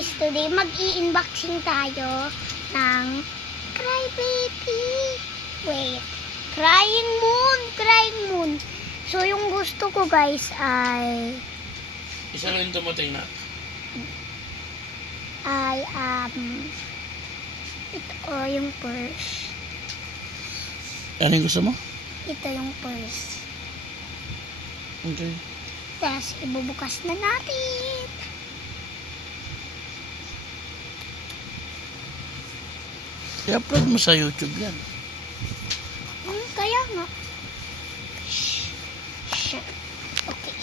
guys, today mag-i-unboxing tayo ng Crybaby. Wait, Crying Moon. So yung gusto ko guys ay Isa lang yung dumating na. ito yung purse. Ano yung gusto mo? Ito yung purse. Okay. Tapos ibubukas na natin. I-upload mo sa YouTube yan. Kaya nga. Shit. Okay.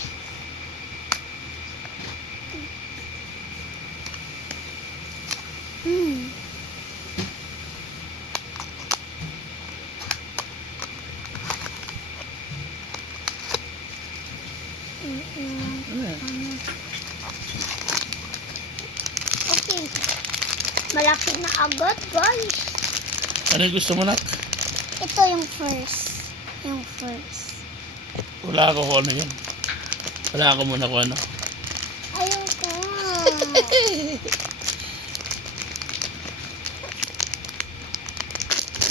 Ano yan? Okay. Malaki na agad, guys. Ano yung gusto mo na? Ito yung first. Wala ako kung ano yan. Wala ako muna kung ano. Ayoko.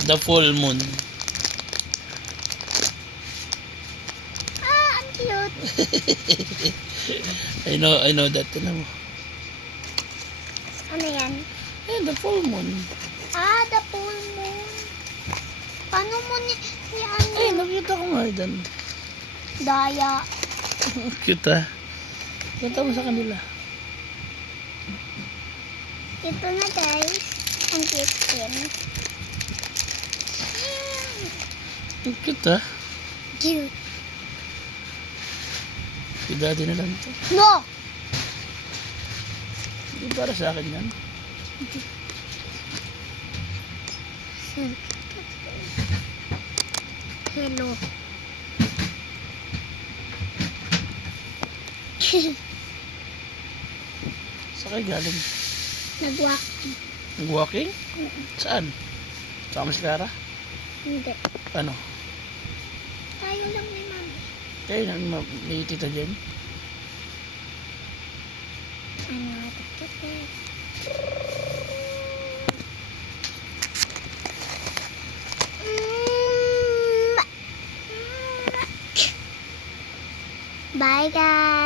The full moon. Ang cute. I know that. Ano mo? Ano yan? Eh, the full moon. The full moon. Paano mo ni ano? Eh, nakita ko nga dyan. Daya. Cute ah. Kanta mo sa kanila. Ito na guys. Ang cute din. Ang cute ah. Cute. Si daddy na lang ito. No! Hindi para sa akin yan. Hello. Sa kayo galing? Nag-walking. Nag-walking? Saan? Sa Mascara? Hindi. Ano? Tayo lang ni mami. Kayo na may tita dyan? Ano? Tete. Bye guys.